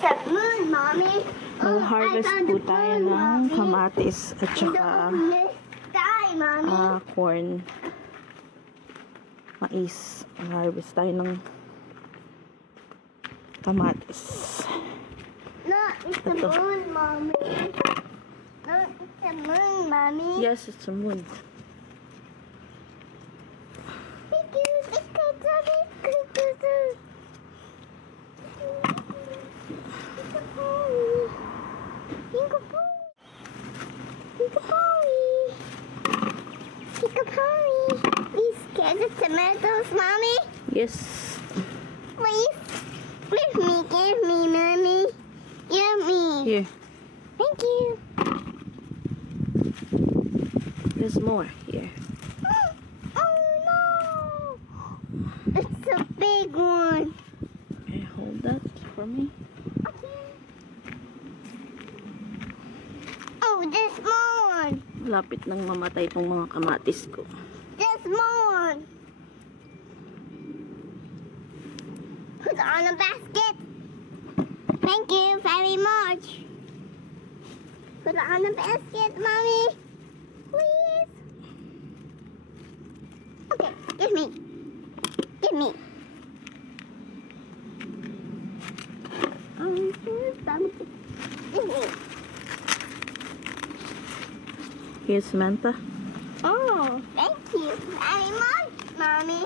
the moon, Mommy. Mag-harvest po tayo ng kamatis at saka Sky, Mommy. corn. Mais. Mag-harvest tayo ng kamatis. No, it's the Ito. moon, Mommy. No, it's the moon, Mommy. Yes, it's a moon. Thank you. Please get the tomatoes, Mommy. Yes. Please. Give me, Mommy. Give me. Here. Thank you. There's more. Here. Oh no! It's a big one. Okay, hold that for me. Okay. Oh, there's more. Lapit nang mamatay itong mga kamatis ko. There's more. Put it on a basket. Thank you very much. Put it on a basket, Mommy. Please. Okay, give me. Give me. Give me. Here's Samantha. Oh, thank you very much, Mommy.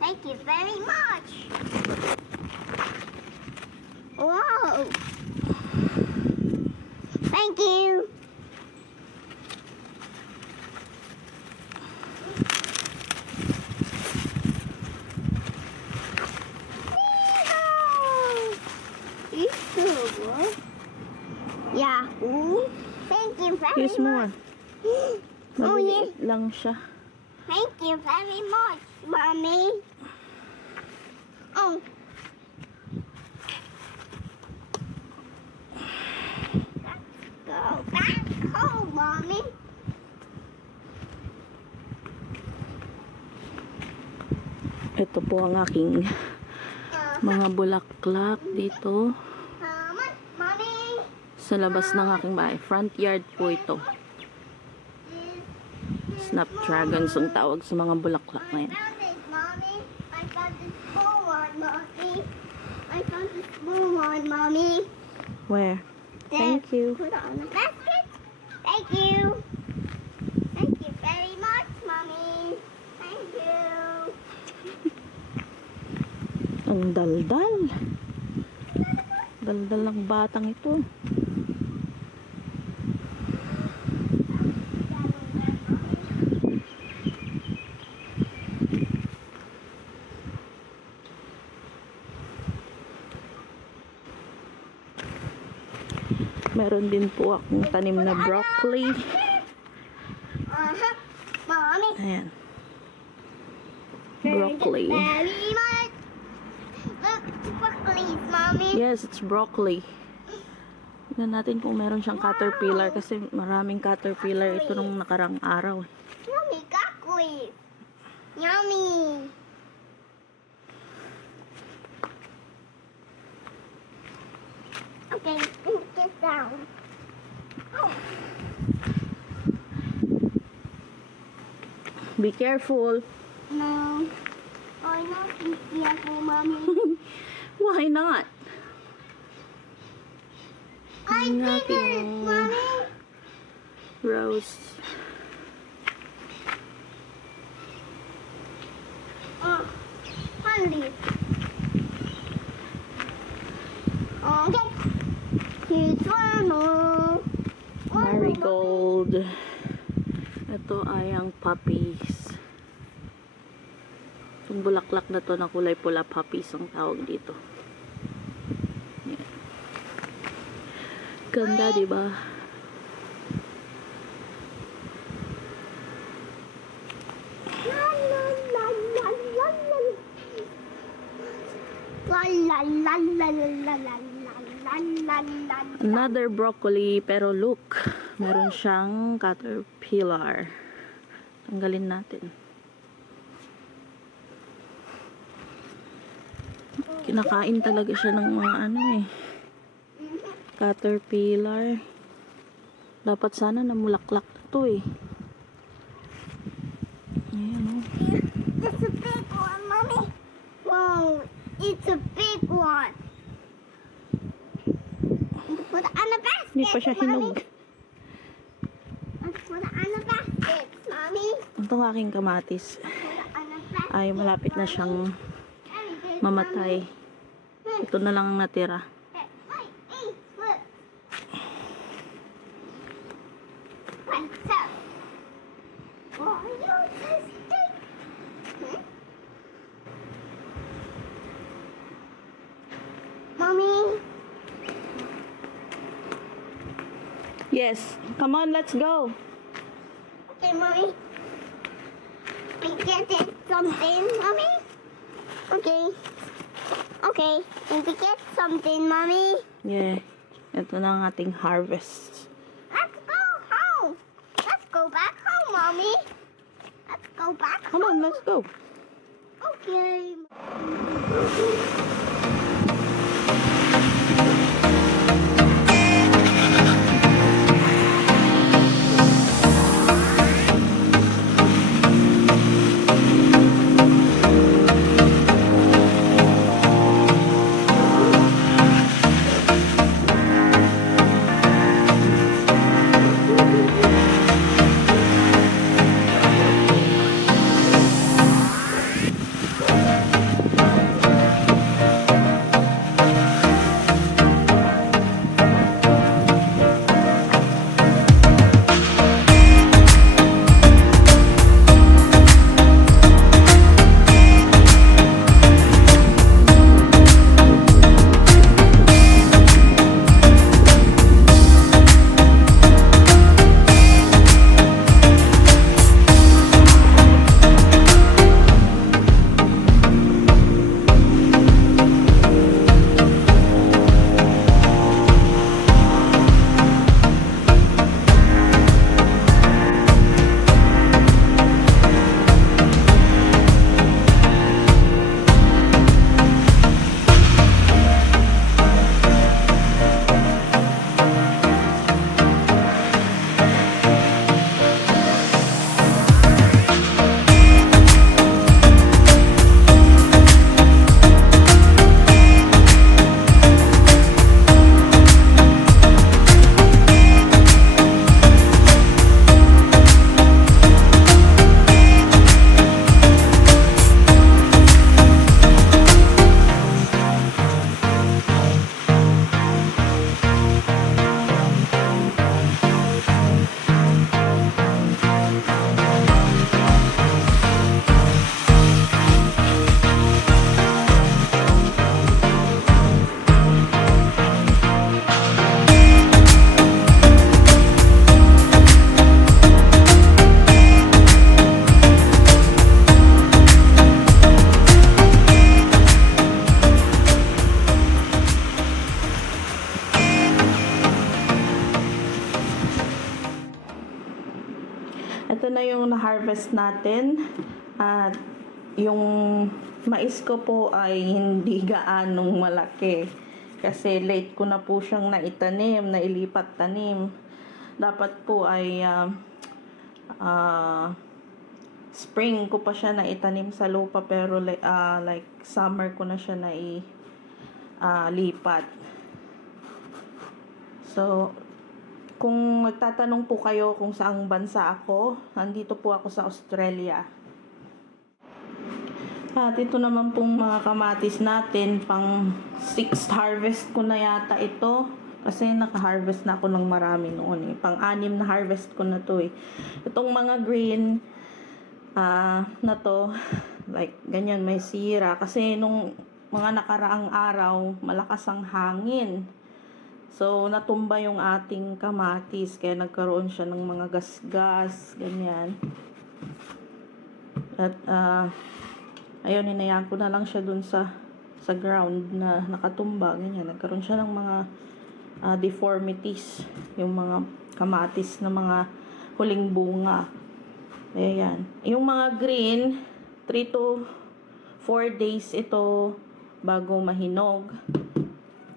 Thank you very much. Whoa. Thank you. Yahoo! Thank you very Here's more. much. Oh, yeah. Maliit lang siya. Thank you very much, Mommy. Oh. Let's go back home, Mommy. Ito po ang aking mga bulaklak dito Mommy. sa labas ng aking bahay. Front yard po ito. Snapdragons ang tawag sa mga bulaklak na yan. I found this, Mommy. I found this small one, Mommy. I found this small one, Mommy. Where? There. Thank you. Put it on the basket. Thank you. Thank you very much, Mommy. Thank you. Ang daldal. Daldal ng batang ito. Meron din po akong tanim na broccoli. Mommy. Ayan. Broccoli. Very much. Look, broccoli, Mommy. Yes, it's broccoli. Tignan natin kung meron siyang caterpillar kasi maraming caterpillar ito nung nakarang araw. Yummy, broccoli. Yummy. Okay, get down. Oh. Be careful. No. I not be careful, Mommy. Why not? I did it, Nothing. Mommy. Rose. Honey. Okay. Here's one more. Marigold. Ito ay ang poppies. Itong bulaklak na to na kulay pula, poppies ang tawag dito. Yan. Ganda, di ba? La la la la la la la la la la. Another broccoli, pero look, meron siyang caterpillar. Tanggalin natin. Kinakain talaga siya ng mga ano eh. Caterpillar. Dapat sana namulaklak na to eh. Ayan oh. It's a big one, Mommy. Whoa, it's a big one. Put it on the basket, Hindi pa siya hinog. Mommy. Let's put it on the basket, Mommy. Itong aking kamatis Put it on the basket. ay malapit na siyang Very good, mamatay. Mommy. Ito na lang ang natira. Hey, hey, look. What's up? Oh, you just stick. Mommy. Yes, come on, let's go. Okay, Mommy. We get it something, Mommy. Okay. Okay. We get something, Mommy. Yeah, ito na ang ating harvest. Let's go home. Let's go back home, Mommy. Let's go back Come home. on, let's go. Okay. Ito na yung na-harvest natin. At yung mais ko po ay hindi gaanong malaki. Kasi late ko na po siyang naitanim, nailipat tanim. Dapat po ay spring ko pa siya naitanim sa lupa, pero like summer ko na siya lipat. So, kung magtatanong po kayo kung saang bansa ako, nandito po ako sa Australia. At ito naman pong mga kamatis natin, pang 6th harvest ko na yata ito. Kasi naka-harvest na ako ng marami noon eh. Pang-6 na harvest ko na to eh. Itong mga green na to, like ganyan, may sira. Kasi nung mga nakaraang araw, malakas ang hangin. So, natumba yung ating kamatis. Kaya nagkaroon siya ng mga gas-gas, ganyan. At, ayun, hinayaan ko na lang siya dun sa ground na nakatumba, ganyan. Nagkaroon siya ng mga deformities, yung mga kamatis na mga huling bunga. Ayan. Yung mga green, 3 to 4 days ito bago mahinog.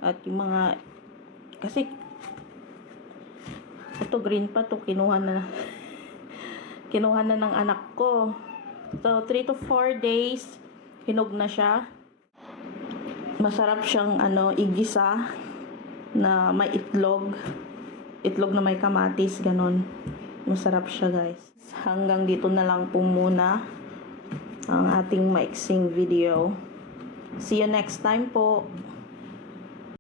At yung mga Kasi, ito green pa to, kinuha na ng anak ko. So, 3 to 4 days, hinog na siya. Masarap siyang igisa na may itlog. Itlog na may kamatis, ganon. Masarap siya, guys. Hanggang dito na lang po muna ang ating maiksing video. See you next time po.